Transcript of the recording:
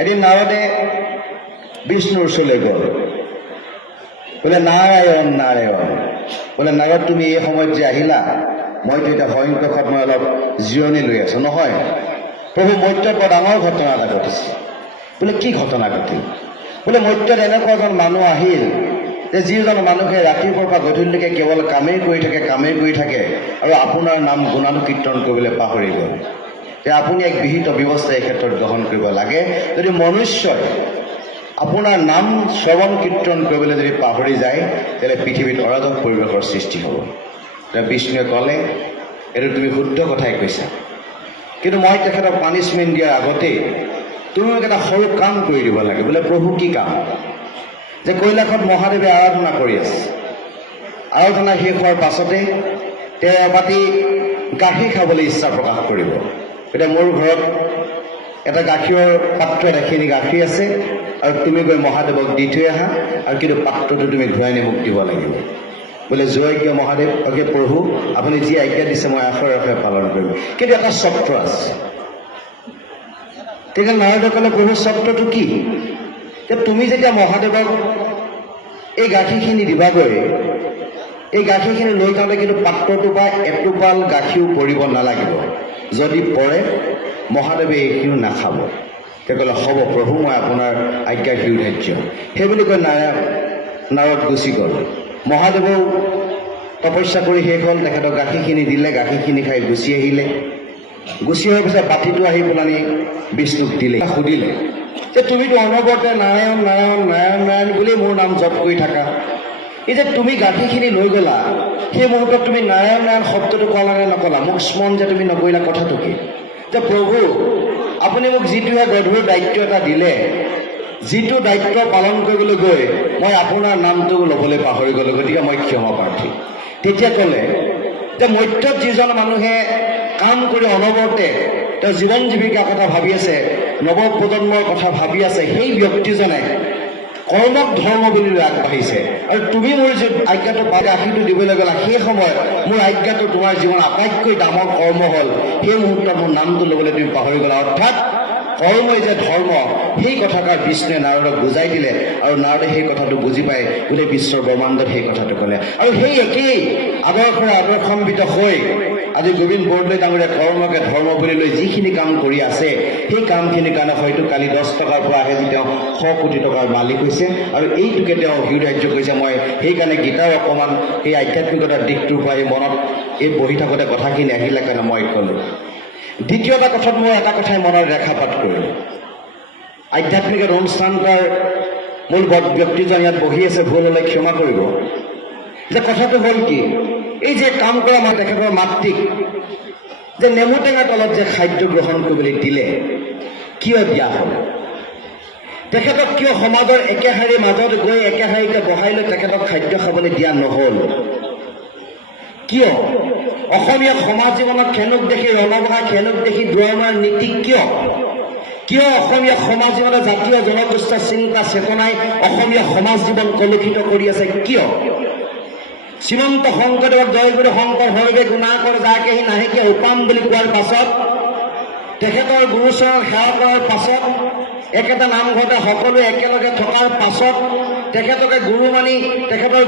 এদিন নাৰদে বিষ্ণুৰ ওচৰলৈ গ'ল, বোলে নাৰায়ণ নাৰায়ণ, বোলে নাৰদ তুমি এই সময়ত যে আহিলা, মইতো এতিয়া হৰিণকক্ষত মই অলপ জিৰণি লৈ আছো। নহয় প্ৰভু, মৰ্ত্যত বৰ ডাঙৰ ঘটনা এটা ঘটিছে। বোলে কি ঘটনা ঘটিল? বোলে মৰ্ত্যত এনেকুৱা এজন মানুহ আহিল যে যিজন মানুহে ৰাতিপুৱাৰ পৰা গধূলিলৈকে কেৱল কামেই কৰি থাকে আৰু আপোনাৰ নাম গুণানুকীৰ্তন কৰিবলৈ পাহৰি গ'ল। যে আপুনি এক বিহিত ব্যৱস্থা এই ক্ষেত্ৰত গ্ৰহণ কৰিব লাগে। যদি মনুষ্যই আপোনাৰ নাম শ্ৰৱণ কীৰ্তন কৰিবলৈ যদি পাহৰি যায়, তেতিয়াহ'লে পৃথিৱীত অৰাজক পৰিৱেশৰ সৃষ্টি হ'ব। এতিয়া বিষ্ণুৱে ক'লে, এইটো তুমি শুদ্ধ কথাই কৈছা, কিন্তু মই তেখেতক পানিছমেণ্ট দিয়াৰ আগতেই তুমি মোক এটা সৰু কাম কৰি দিব লাগে। বোলে প্ৰভু কি কাম? যে কৈলাশত মহাদেৱে আৰাধনা কৰি আছে, আৰাধনা শেষ হোৱাৰ পাছতে তেওঁ এবাটি গাখীৰ খাবলৈ ইচ্ছা প্ৰকাশ কৰিব। এতিয়া মোৰ ঘৰত এটা গাখীৰৰ পাত্ৰ এটাখিনি গাখীৰ আছে, আৰু তুমি গৈ মহাদেৱক দি থৈ আহা, আৰু কিন্তু পাত্ৰটো তুমি ঘূৰাই নি মোক দিব লাগিব। বোলে জয় কিয় মহাদেৱ, অকে প্ৰভু আপুনি যি আজ্ঞা দিছে মই আখৰে আখৰে পালন কৰিম, কিন্তু এটা চৰ্ত আছে। তেতিয়া নাৰদে ক'লে, প্ৰভু চৰ্তটো কি? যে তুমি যেতিয়া মহাদেৱক এই গাখীৰখিনি দিবাগৈ, এই গাখীৰখিনি লৈ যাওঁতে কিন্তু পাত্ৰটোৰ পৰা এটোপাল গাখীৰো পৰিব নালাগিব। যদি পৰে মহাদেৱে এইখিনিও নাখাব। তেওঁ ক'লে, হ'ব প্ৰভু, মই আপোনাৰ আজ্ঞা শিৰোধাৰ্য। সেই বুলি কৈ নাৰদ গুচি গ'ল। মহাদেৱেও তপস্যা কৰি শেষ হ'ল, তেখেতক গাখীৰখিনি দিলে, গাখীৰখিনি খাই গুচি আহিলে। গুচি অহাৰ পিছত বাতিটো আহি পেলানি বিষ্ণুক দিলে, সুধিলে যে তুমিতো অনবৰতে নাৰায়ণ নাৰায়ণ নাৰায়ণ নাৰায়ণ বুলি মোৰ নাম জপ কৰি থাকা, এই যে তুমি গাখীৰখিনি লৈ গ'লা, সেই মুহূৰ্তত তুমি নাৰায়ণ নাৰায়ণ শব্দটো ক'লা নে নক'লা? মোক স্মৰণ যে তুমি নকৰিলা, কথাটো কি? যে প্ৰভু আপুনি মোক যিটোহে গধুৰ দায়িত্ব এটা দিলে, যিটো দায়িত্ব পালন কৰিবলৈ গৈ মই আপোনাৰ নামটো ল'বলৈ পাহৰি গ'লোঁ, গতিকে মই ক্ষমা প্ৰাৰ্থী। তেতিয়া ক'লে যে মৰ্ত্যত যিজন মানুহে কাম কৰি অনবৰতে তেওঁ জীৱন জীৱিকাৰ কথা ভাবি আছে, নৱপ্ৰজন্মৰ কথা ভাবি আছে, সেই ব্যক্তিজনে কৰ্মক ধৰ্ম বুলি আগবাঢ়িছে। আৰু তুমি মোৰ যি আজ্ঞাটো গাখীৰটো দিবলৈ গ'লা, সেই সময়ত মোৰ আজ্ঞাটো তোমাৰ জীৱনৰ আটাইতকৈ ডাঙৰ কৰ্ম হ'ল, সেই মুহূৰ্তত মোৰ নামটো ল'বলৈ তুমি পাহৰি গ'লা। অৰ্থাৎ কৰ্মই যে ধৰ্ম, সেই কথাষাৰ বিষ্ণুৱে নাৰদক বুজাই দিলে, আৰু নাৰদে সেই কথাটো বুজি পাই গোটেই বিশ্বৰ ব্ৰহ্মাণ্ডত সেই কথাটো ক'লে। আৰু সেই একেই আদৰ্শৰে আদৰ্শান্বিত হৈ আজি গোবিন্দ বৰদলৈ ডাঙৰীয়া কৰ্মকে ধৰ্ম বুলি লৈ যিখিনি কাম কৰি আছে, সেই কামখিনিৰ কাৰণে হয়তো কালি 10 টকাৰ পৰা আহে যি তেওঁ 100 কোটি টকাৰ মালিক হৈছে, আৰু এইটোকে তেওঁ শিৰোধাৰ্য কৰিছে। মই সেইকাৰণে গীতাৰ অকণমান সেই আধ্যাত্মিকতাৰ দিশটোৰ পৰা এই মনত এই বহি থাকোঁতে কথাখিনি আহিলে কাৰণে মই ক'লোঁ। দ্বিতীয় এটা কথাত মই এটা কথাই মনত ৰেখাপাত কৰিলোঁ। আধ্যাত্মিক অনুষ্ঠানটাৰ মূল ব্যক্তিজন ইয়াত বহি আছে, ভুল হ'লে ক্ষমা কৰিব। যে কথাটো হ'ল কি, এই যে কাম কৰা মানুহ তেখেতৰ মাতৃক যে নেমু টেঙাৰ তলত যে খাদ্য গ্ৰহণ কৰিবলৈ দিলে, কিয় দিয়া হ'ল? তেখেতক কিয় সমাজৰ একেশাৰীৰ মাজত গৈ একেশাৰীতে বহাই লৈ তেখেতক খাদ্য খাবলৈ দিয়া নহ'ল? কিয়? অসমীয়া সমাজ জীৱনত খেনুক দেখি ৰণবহা, খেনুক দেখি দুৱাৰমাৰ নীতি কিয়? কিয় অসমীয়া সমাজ জীৱনত জাতীয় জনগোষ্ঠীয় চিন্তা চেতনাই অসমীয়া সমাজ জীৱন কলুষিত কৰি আছে? কিয়? শ্ৰীমন্ত শংকৰদেৱক জয়গুৰু শংকৰ হৰবে গুণাকৰ যাকে সি নাহেকে উপাম বুলি কোৱাৰ পাছত, তেখেতৰ গুৰুচৰণ সেৱা কৰাৰ পাছত, একেটা নামঘৰতে সকলোৱে একেলগে থকাৰ পাছত তেখেতকে গুৰু মানি তেখেতৰ